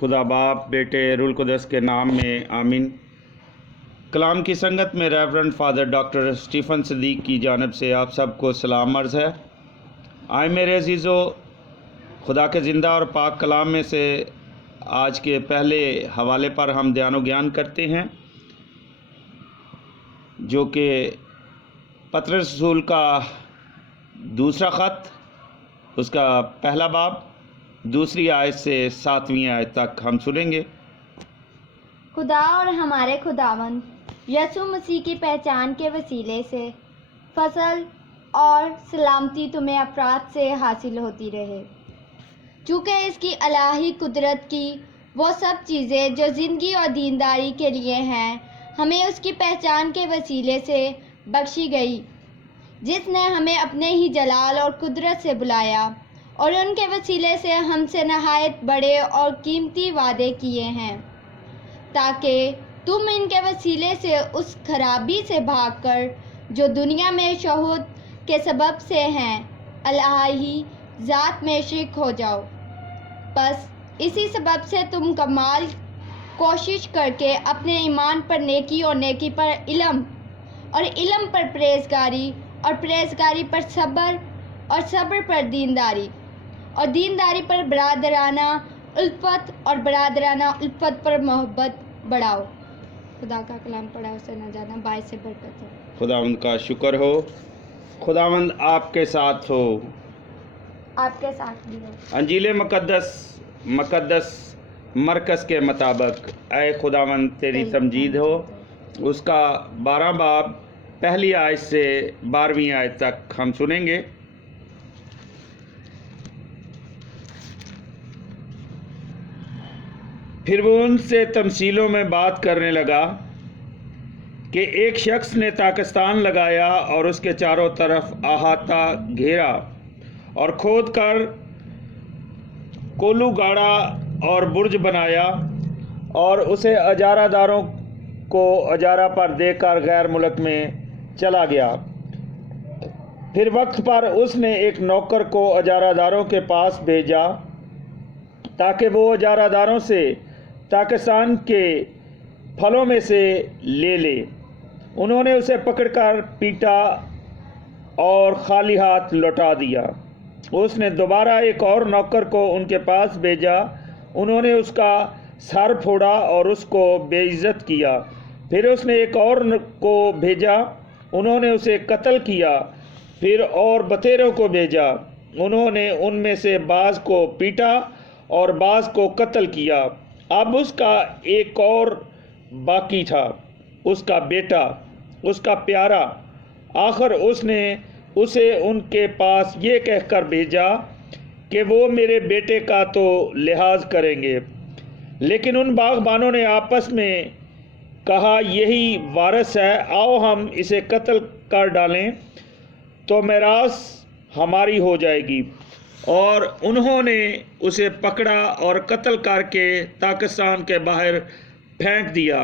خدا باپ بیٹے روح القدس کے نام میں آمین۔ کلام کی سنگت میں ریورنڈ فادر ڈاکٹر اسٹیفن صدیق کی جانب سے آپ سب کو سلام عرض ہے۔ آئے میرے عزیزو، خدا کے زندہ اور پاک کلام میں سے آج کے پہلے حوالے پر ہم دھیان و گیان کرتے ہیں، جو کہ پطرس رسول کا دوسرا خط، اس کا پہلا باب، دوسری آیت سے 7ویں آیت تک ہم سنیں گے۔ خدا اور ہمارے خداوند یسوع مسیح کی پہچان کے وسیلے سے فضل اور سلامتی تمہیں افراد سے حاصل ہوتی رہے، چونکہ اس کی الہی قدرت کی وہ سب چیزیں جو زندگی اور دینداری کے لیے ہیں ہمیں اس کی پہچان کے وسیلے سے بخشی گئی، جس نے ہمیں اپنے ہی جلال اور قدرت سے بلایا اور ان کے وسیلے سے ہم سے نہایت بڑے اور قیمتی وعدے کیے ہیں، تاکہ تم ان کے وسیلے سے اس خرابی سے بھاگ کر جو دنیا میں شہوت کے سبب سے ہیں الہی ذات میں شریک ہو جاؤ۔ بس اسی سبب سے تم کمال کوشش کر کے اپنے ایمان پر نیکی اور نیکی پر علم اور علم پر پرہیزگاری اور پرہیزگاری پر صبر اور صبر پر دینداری اور دینداری پر برادرانہ الفت اور برادرانہ الفت پر محبت بڑھاؤ۔ خدا کا کلام پڑھا اسے نہ جانا باعث برکت ہو۔ خداوند کا شکر ہو، خداوند آپ کے ساتھ ہو، آپ کے ساتھ بھی ہو۔ انجیل مقدس مرکز کے مطابق اے خداوند تیری تمجید ہو، اس کا 12 باب پہلی آیت سے 12ویں آیت تک ہم سنیں گے۔ پھر وہ ان سے تمثیلوں میں بات کرنے لگا کہ ایک شخص نے طاقستان لگایا اور اس کے چاروں طرف احاطہ گھیرا اور کھود کر کولو گاڑا اور برج بنایا اور اسے اجارہ داروں کو اجارہ پر دے کر غیر ملک میں چلا گیا۔ پھر وقت پر اس نے ایک نوکر کو اجارہ داروں کے پاس بھیجا تاکہ وہ اجارہ داروں سے طاقستان کے پھلوں میں سے لے لے۔ انہوں نے اسے پکڑ کر پیٹا اور خالی ہاتھ لوٹا دیا۔ اس نے دوبارہ ایک اور نوکر کو ان کے پاس بھیجا، انہوں نے اس کا سر پھوڑا اور اس کو بے عزت کیا۔ پھر اس نے ایک اور کو بھیجا، انہوں نے اسے قتل کیا۔ پھر اور بتیروں کو بھیجا، انہوں نے ان میں سے بعض کو پیٹا اور بعض کو قتل کیا۔ اب اس کا ایک اور باقی تھا، اس کا بیٹا، اس کا پیارا۔ آخر اس نے اسے ان کے پاس یہ کہہ کر بھیجا کہ وہ میرے بیٹے کا تو لحاظ کریں گے۔ لیکن ان باغبانوں نے آپس میں کہا، یہی وارث ہے، آؤ ہم اسے قتل کر ڈالیں تو میراث ہماری ہو جائے گی۔ اور انہوں نے اسے پکڑا اور قتل کر کے طاقستان کے باہر پھینک دیا۔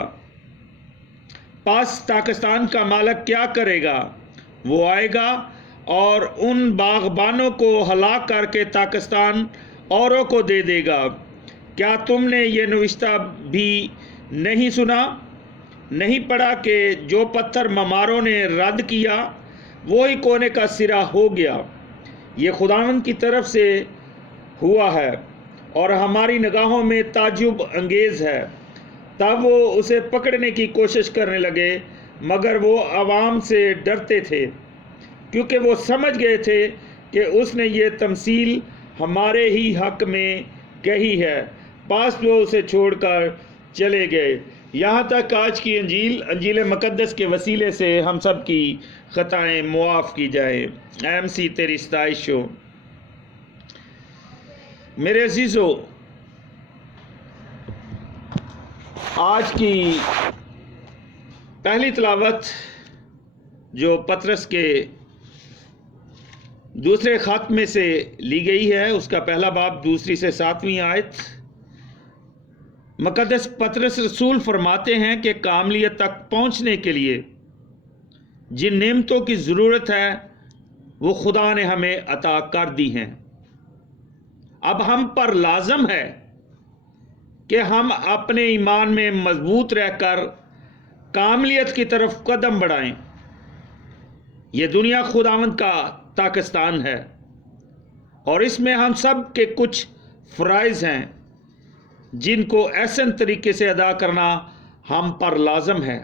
پس طاقستان کا مالک کیا کرے گا؟ وہ آئے گا اور ان باغبانوں کو ہلاک کر کے طاقستان اوروں کو دے دے گا۔ کیا تم نے یہ نوشتہ بھی نہیں سنا، نہیں پڑھا کہ جو پتھر معماروں نے رد کیا وہی کونے کا سرا ہو گیا؟ یہ خداوند کی طرف سے ہوا ہے اور ہماری نگاہوں میں تعجب انگیز ہے۔ تب وہ اسے پکڑنے کی کوشش کرنے لگے، مگر وہ عوام سے ڈرتے تھے، کیونکہ وہ سمجھ گئے تھے کہ اس نے یہ تمثیل ہمارے ہی حق میں کہی ہے۔ پس وہ اسے چھوڑ کر چلے گئے۔ یہاں تک آج کی انجیل مقدس کے وسیلے سے ہم سب کی خطائیں معاف کی جائیں۔ اے مسیح تیری ستائش ہو۔ میرے عزیزو، آج کی پہلی تلاوت جو پطرس کے دوسرے خط میں سے لی گئی ہے، اس کا پہلا باب دوسری سے 7ویں آیت، مقدس پطرس رسول فرماتے ہیں کہ کاملیت تک پہنچنے کے لیے جن نعمتوں کی ضرورت ہے وہ خدا نے ہمیں عطا کر دی ہیں۔ اب ہم پر لازم ہے کہ ہم اپنے ایمان میں مضبوط رہ کر کاملیت کی طرف قدم بڑھائیں۔ یہ دنیا خداوند کا پاکستان ہے اور اس میں ہم سب کے کچھ فرائض ہیں جن کو احسن طریقے سے ادا کرنا ہم پر لازم ہے۔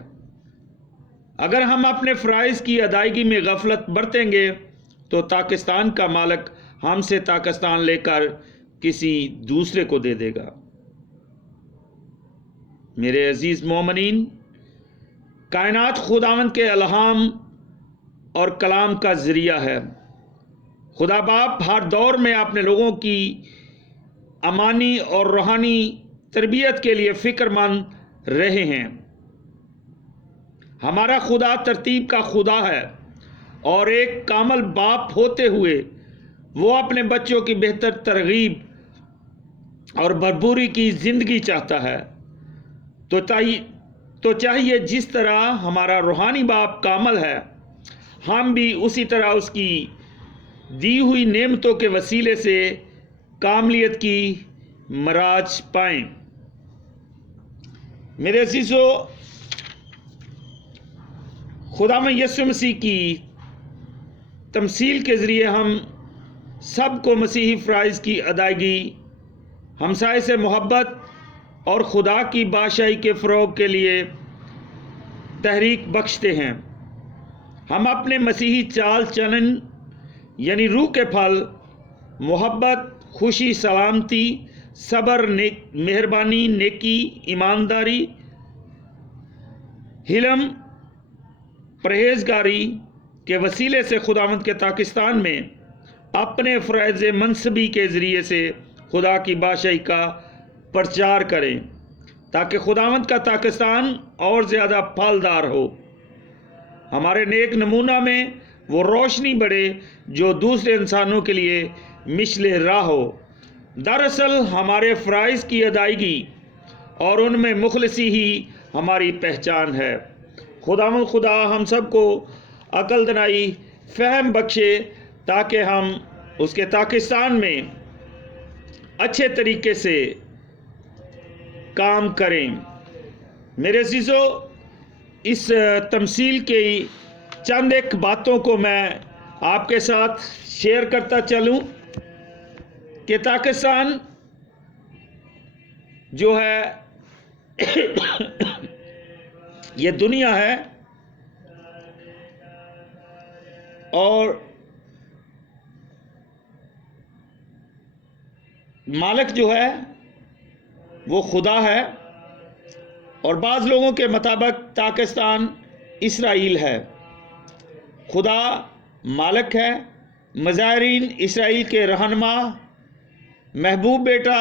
اگر ہم اپنے فرائض کی ادائیگی میں غفلت برتیں گے تو پاکستان کا مالک ہم سے پاکستان لے کر کسی دوسرے کو دے دے گا۔ میرے عزیز مومنین، کائنات خداوند کے الہام اور کلام کا ذریعہ ہے۔ خدا باپ ہر دور میں اپنے لوگوں کی امانی اور روحانی تربیت کے لیے فکر مند رہے ہیں۔ ہمارا خدا ترتیب کا خدا ہے اور ایک کامل باپ ہوتے ہوئے وہ اپنے بچوں کی بہتر ترغیب اور بھرپوری کی زندگی چاہتا ہے۔ تو چاہیے جس طرح ہمارا روحانی باپ کامل ہے، ہم بھی اسی طرح اس کی دی ہوئی نعمتوں کے وسیلے سے کاملیت کی معراج پائیں۔ میرے عزیزو، خداوند یسوع مسیح کی تمثیل کے ذریعے ہم سب کو مسیحی فرائض کی ادائیگی، ہمسائے سے محبت اور خدا کی بادشاہی کے فروغ کے لیے تحریک بخشتے ہیں۔ ہم اپنے مسیحی چال چلن یعنی روح کے پھل، محبت، خوشی، سلامتی، صبر، مہربانی، نیکی، ایمانداری، حلم، پرہیزگاری کے وسیلے سے خداوند کے پاکستان میں اپنے فرائض منصبی کے ذریعے سے خدا کی بادشاہی کا پرچار کریں تاکہ خداوند کا پاکستان اور زیادہ پھلدار ہو۔ ہمارے نیک نمونہ میں وہ روشنی بڑھے جو دوسرے انسانوں کے لیے مشل راہ ہو۔ دراصل ہمارے فرائض کی ادائیگی اور ان میں مخلصی ہی ہماری پہچان ہے۔ خداوند خدا ہم سب کو عقل دانائی فہم بخشے تاکہ ہم اس کے پاکستان میں اچھے طریقے سے کام کریں۔ میرے عزیزو، اس تمثیل کی چند ایک باتوں کو میں آپ کے ساتھ شیئر کرتا چلوں کہ پاکستان جو ہے یہ دنیا ہے اور مالک جو ہے وہ خدا ہے، اور بعض لوگوں کے مطابق پاکستان اسرائیل ہے۔ خدا مالک ہے، مظاہرین اسرائیل کے رہنما محبوب بیٹا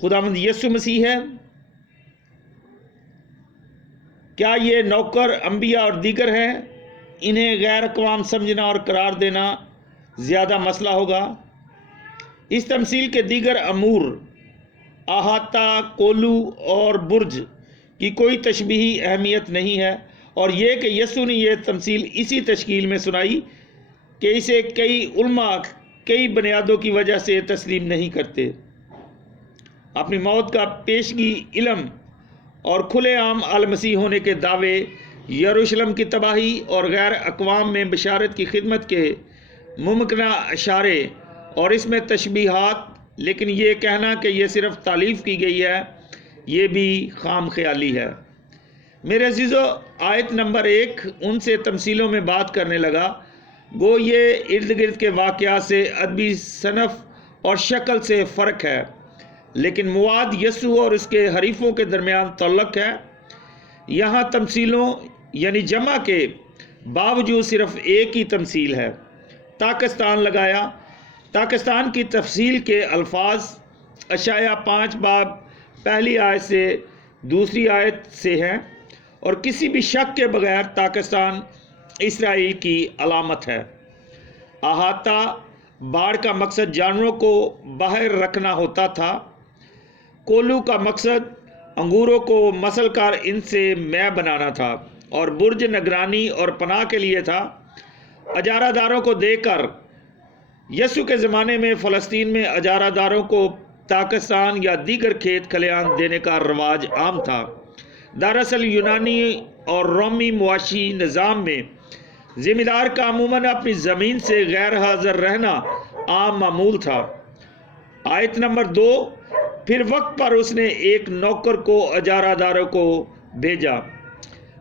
خداوند یسوع مسیح ہے۔ کیا یہ نوکر انبیاء اور دیگر ہیں؟ انہیں غیر اقوام سمجھنا اور قرار دینا زیادہ مسئلہ ہوگا۔ اس تمثیل کے دیگر امور، احاطہ، کولو اور برج کی کوئی تشبیہی اہمیت نہیں ہے، اور یہ کہ یسوع نے یہ تمثیل اسی تشکیل میں سنائی کہ اسے کئی علماء کئی بنیادوں کی وجہ سے تسلیم نہیں کرتے۔ اپنی موت کا پیشگی علم اور کھلے عام المسیح ہونے کے دعوے، یروشلم کی تباہی اور غیر اقوام میں بشارت کی خدمت کے ممکنہ اشارے اور اس میں تشبیہات، لیکن یہ کہنا کہ یہ صرف تالیف کی گئی ہے یہ بھی خام خیالی ہے۔ میرے عزیزو، آیت نمبر 1 ان سے تمثیلوں میں بات کرنے لگا، گو یہ ارد گرد کے واقعات سے ادبی صنف اور شکل سے فرق ہے، لیکن مواد یسوع اور اس کے حریفوں کے درمیان تعلق ہے۔ یہاں تمثیلوں یعنی جمع کے باوجود صرف ایک ہی تمثیل ہے۔ پاکستان لگایا۔ پاکستان کی تفصیل کے الفاظ اشعیاء 5 باب پہلی آیت سے دوسری آیت سے ہیں، اور کسی بھی شک کے بغیر پاکستان اسرائیل کی علامت ہے۔ احاطہ، باڑ کا مقصد جانوروں کو باہر رکھنا ہوتا تھا۔ کولو کا مقصد انگوروں کو مسل کر ان سے مے بنانا تھا، اور برج نگرانی اور پناہ کے لیے تھا۔ اجارہ داروں کو دے کر، یسوع کے زمانے میں فلسطین میں اجارہ داروں کو پاکستان یا دیگر کھیت کھلیان دینے کا رواج عام تھا۔ دراصل یونانی اور رومی معاشی نظام میں ذمہ دار کا عموماً اپنی زمین سے غیر حاضر رہنا عام معمول تھا۔ آیت نمبر 2، پھر وقت پر اس نے ایک نوکر کو اجارہ داروں کو بھیجا۔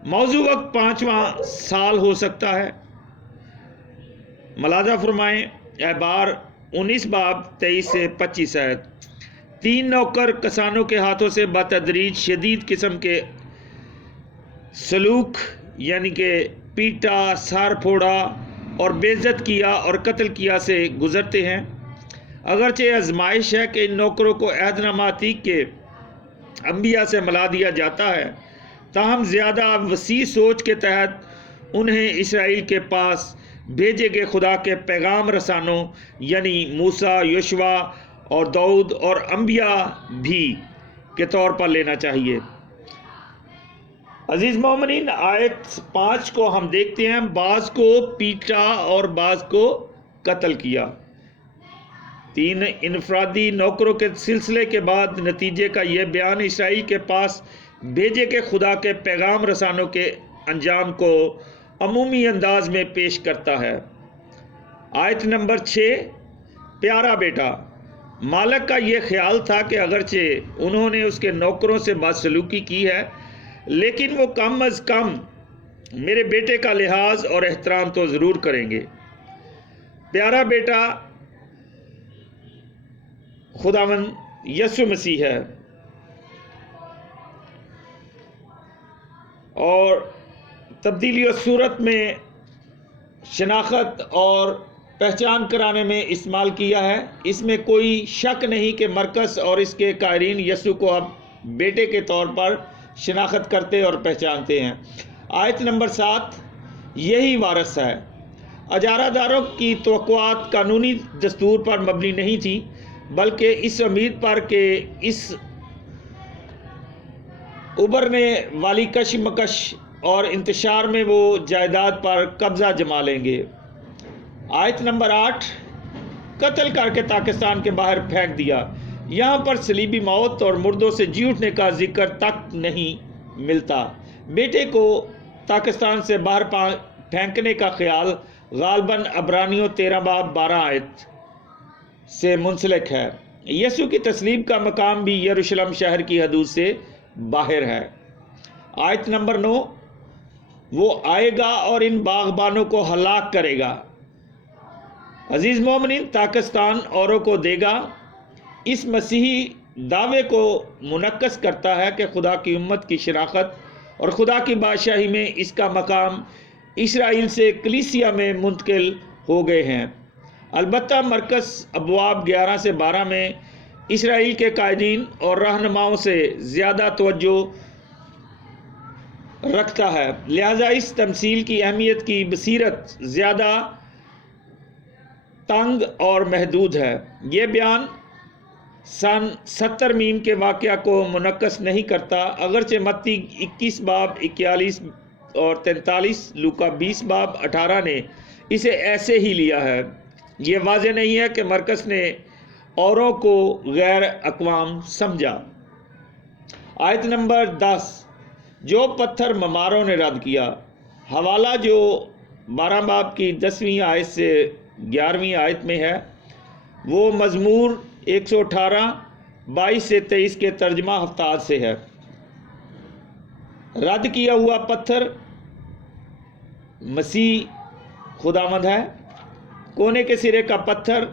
موضوع وقت 5واں سال ہو سکتا ہے۔ ملاحظہ فرمائیں احبار 19 باب 23 سے 25 آیت۔ 3 نوکر کسانوں کے ہاتھوں سے بتدریج شدید قسم کے سلوک یعنی کہ پیٹا، سر پھوڑا اور بے عزت کیا اور قتل کیا سے گزرتے ہیں۔ اگرچہ آزمائش ہے کہ ان نوکروں کو عہد نامہ عتیق کے انبیاء سے ملا دیا جاتا ہے، تاہم زیادہ وسیع سوچ کے تحت انہیں اسرائیل کے پاس بھیجے گئے خدا کے پیغام رسانوں یعنی موسیٰ، یوشوا اور داؤد اور انبیاء بھی کے طور پر لینا چاہیے۔ عزیز مومنین، آیت 5 کو ہم دیکھتے ہیں، بعض کو پیٹا اور بعض کو قتل کیا۔ 3 انفرادی نوکروں کے سلسلے کے بعد نتیجے کا یہ بیان اسرائیل کے پاس بھیجے کے خدا کے پیغام رسانوں کے انجام کو عمومی انداز میں پیش کرتا ہے۔ آیت نمبر 6، پیارا بیٹا، مالک کا یہ خیال تھا کہ اگرچہ انہوں نے اس کے نوکروں سے بدسلوکی کی ہے، لیکن وہ کم از کم میرے بیٹے کا لحاظ اور احترام تو ضرور کریں گے۔ پیارا بیٹا خداوند یسوع مسیح ہے، اور تبدیلی و صورت میں شناخت اور پہچان کرانے میں استعمال کیا ہے۔ اس میں کوئی شک نہیں کہ مرکز اور اس کے قائرین یسوع کو اب بیٹے کے طور پر شناخت کرتے اور پہچانتے ہیں۔ آیت نمبر 7، یہی وارث ہے۔ اجارہ داروں کی توقعات قانونی دستور پر مبنی نہیں تھی، بلکہ اس امید پر کہ اس ابھرنے والی کشمکش اور انتشار میں وہ جائیداد پر قبضہ جما لیں گے۔ آیت نمبر 8، قتل کر کے پاکستان کے باہر پھینک دیا۔ یہاں پر صلیبی موت اور مردوں سے جی اٹھنے کا ذکر تک نہیں ملتا۔ بیٹے کو پاکستان سے باہر پھینکنے کا خیال غالباً عبرانیوں 13 باب 12 آیت سے منسلک ہے۔ یسوع کی تصلیب کا مقام بھی یروشلم شہر کی حدود سے باہر ہے۔ آیت نمبر 9، وہ آئے گا اور ان باغبانوں کو ہلاک کرے گا۔ عزیز مومنین، پاکستان اوروں کو دے گا اس مسیحی دعوے کو منعکس کرتا ہے کہ خدا کی امت کی شناخت اور خدا کی بادشاہی میں اس کا مقام اسرائیل سے کلیسیا میں منتقل ہو گئے ہیں۔ البتہ مرکز ابواب 11 سے 12 میں اسرائیل کے قائدین اور رہنماؤں سے زیادہ توجہ رکھتا ہے، لہذا اس تمثیل کی اہمیت کی بصیرت زیادہ تنگ اور محدود ہے۔ یہ بیان سن 70 میم کے واقعہ کو منعکس نہیں کرتا، اگرچہ متی 21 باب 41 اور 43، لوکا 20 باب 18 نے اسے ایسے ہی لیا ہے۔ یہ واضح نہیں ہے کہ مرکز نے اوروں کو غیر اقوام سمجھا۔ آیت نمبر 10، جو پتھر مماروں نے رد کیا۔ حوالہ جو 12 باب کی 10ویں آیت سے 11ویں آیت میں ہے، وہ مزمور 118 22 سے 23 کے ترجمہ ہفتاد سے ہے۔ رد کیا ہوا پتھر مسیح خداوند ہے۔ کونے کے سرے کا پتھر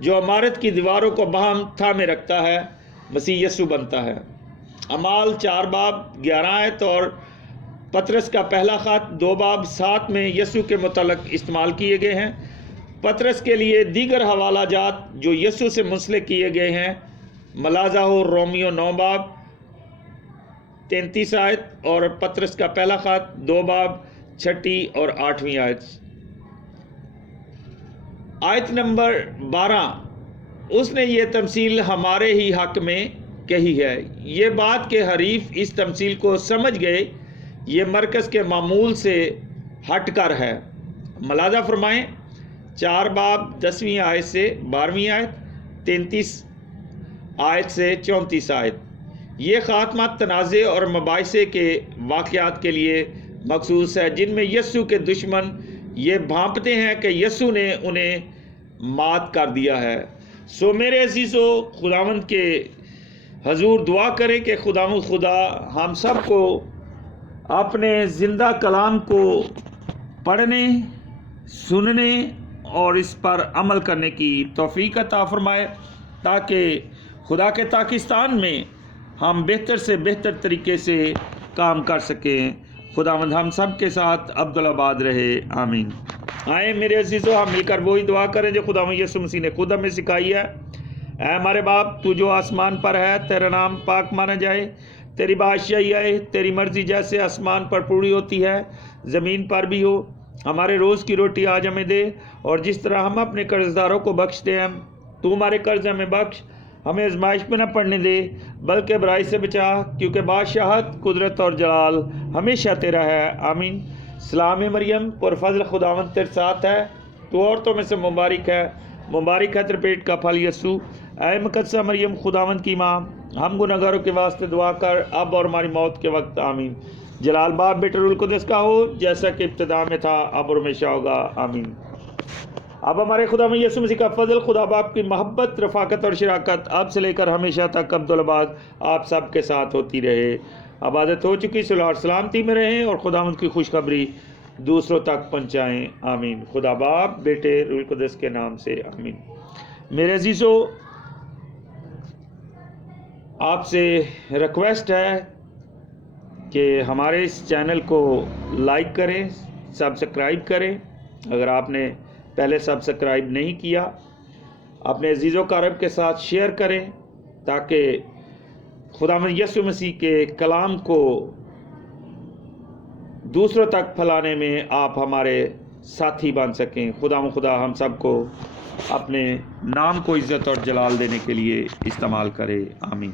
جو عمارت کی دیواروں کو باہم تھامے رکھتا ہے مسیح یسوع بنتا ہے۔ اعمال 4 باب 11 آیت اور پطرس کا پہلا خط 2 باب 7 میں یسوع کے متعلق استعمال کیے گئے ہیں۔ پطرس کے لیے دیگر حوالہ جات جو یسوع سے منسلک کیے گئے ہیں ملاحظہ ہو رومیو 9 باب 33 آیت اور پطرس کا پہلا خط 2 باب 6 اور 8ویں آیت۔ آیت نمبر 12، اس نے یہ تمثیل ہمارے ہی حق میں کہی ہے۔ یہ بات کہ حریف اس تمثیل کو سمجھ گئے، یہ مرکز کے معمول سے ہٹ کر ہے۔ ملاحظہ فرمائیں 4 باب 10ویں آیت سے 12ویں آیت 33 آیت سے 34 آیت. یہ خاتمہ تنازع اور مباحثے کے واقعات کے لیے مخصوص ہے جن میں یسوع کے دشمن یہ بھانپتے ہیں کہ یسوع نے انہیں مات کر دیا ہے. سو میرے عزیزو، خداوند کے حضور دعا کریں کہ خداوند خدا ہم سب کو اپنے زندہ کلام کو پڑھنے، سننے اور اس پر عمل کرنے کی توفیق عطا فرمائے، تاکہ خدا کے پاکستان میں ہم بہتر سے بہتر طریقے سے کام کر سکیں. خداوند ہم سب کے ساتھ عبدالآباد رہے. آمین. آئیں میرے عزیزو، ہم مل کر وہی دعا کریں جو خداوند یسوع مسیح نے خود ہمیں سکھائی ہے. اے ہمارے باپ، تو جو آسمان پر ہے، تیرا نام پاک مانا جائے، تیری بادشاہی آئے، تیری مرضی جیسے آسمان پر پوری ہوتی ہے زمین پر بھی ہو. ہمارے روز کی روٹی آج ہمیں دے، اور جس طرح ہم اپنے قرض داروں کو بخشتے ہیں، تو ہمارے قرض ہمیں بخش، ہمیں آزمائش میں نہ پڑنے دے بلکہ برائی سے بچا، کیونکہ بادشاہت، قدرت اور جلال ہمیشہ تیرا ہے. آمین. سلام مریم، پر فضل خداوند تیرے ساتھ ہے، تو عورتوں میں سے مبارک ہے، مبارک ہے تیرے پیٹ کا پھل یسوع. اے مقدسہ مریم، خداوند کی ماں، ہم گنہگاروں کے واسطے دعا کر اب اور ہماری موت کے وقت. آمین. جلال باپ، بیٹے، روح القدس کا ہو، جیسا کہ ابتدا میں تھا، اب اور ہمیشہ ہوگا. آمین. اب ہمارے خداوند یسوع مسیح کا فضل، خدا باپ کی محبت، رفاقت اور شراکت اب سے لے کر ہمیشہ تک عبدالآباد آپ سب کے ساتھ ہوتی رہے. عبادت ہو چکی، صلح اور سلامتی میں رہیں اور خداوند کی خوشخبری دوسروں تک پہنچائیں. آمین. خدا باپ، بیٹے، روح القدس کے نام سے. آمین. میرے عزیزو، آپ سے ریکویسٹ ہے کہ ہمارے اس چینل کو لائک کریں، سبسکرائب کریں. اگر آپ نے پہلے سبسکرائب نہیں کیا، اپنے عزیز و اقارب کے ساتھ شیئر کریں، تاکہ خداوند یسوع مسیح کے کلام کو دوسروں تک پھیلانے میں آپ ہمارے ساتھی بن سکیں. خدا ہم سب کو اپنے نام کو عزت اور جلال دینے کے لیے استعمال کرے. آمین.